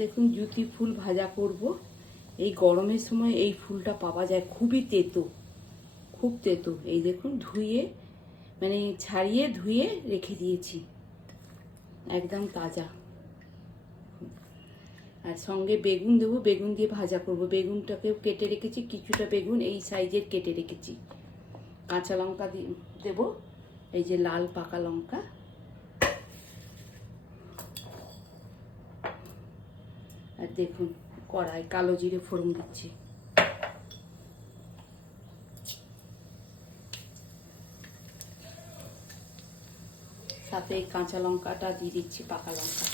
দেখুন জুতি ফুল ভাজা করব। এই গরমের সময় এই ফুলটা পাওয়া যায়, খুবই তেতো, খুব তেতো। এই দেখুন ধুয়ে মানে ছাড়িয়ে ধুয়ে রেখে দিয়েছি, একদম তাজা। আর সঙ্গে বেগুন দেবো, বেগুন দিয়ে ভাজা করব। বেগুনটাকেও কেটে রেখেছি, কিছুটা বেগুন এই সাইজের কেটে রেখেছি। কাঁচা লঙ্কা দেবো, এই যে লাল পাকা লঙ্কা। আর দেখুন কড়াই কালো জিরে ফোড়ন দিচ্ছি। সাথে এই কাঁচা লঙ্কাটা দিয়ে দিচ্ছি, পাকা লঙ্কা।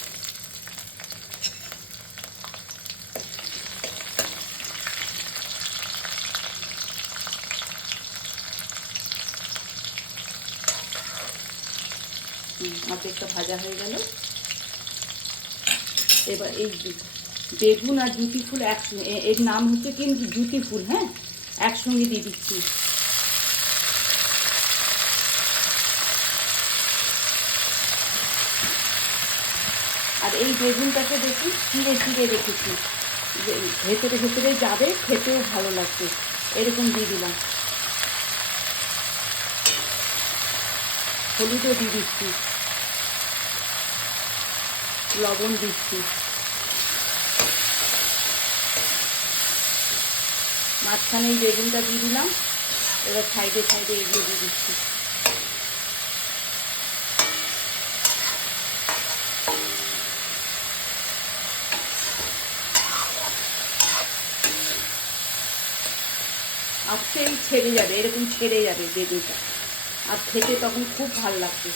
অর্ধেকটা ভাজা হয়ে গেল। এবার এই বেগুন আর জুতি ফুল একসঙ্গে, এর নাম হচ্ছে কিন্তু জুতি ফুল, হ্যাঁ, একসঙ্গে দিয়ে দিচ্ছি। আর এই বেগুনটাকে দেখি চিড়ে চিড়ে রেখেছি, ভেতরে ভেতরে যাবে, খেতেও ভালো লাগবে। এরকম দিয়ে দিলাম। হলুদও দিয়ে দিচ্ছি, লবণ দিচ্ছি। মাঝখানে এই বেগুনটা দিয়ে দিলাম। এবার সাইডে সাইডে এগুলো দিয়ে দিচ্ছি। আজকেই ছেড়ে যাবে, এরকম ছেড়ে যাবে বেগুনটা, আর খেতে তখন খুব ভালো লাগবে।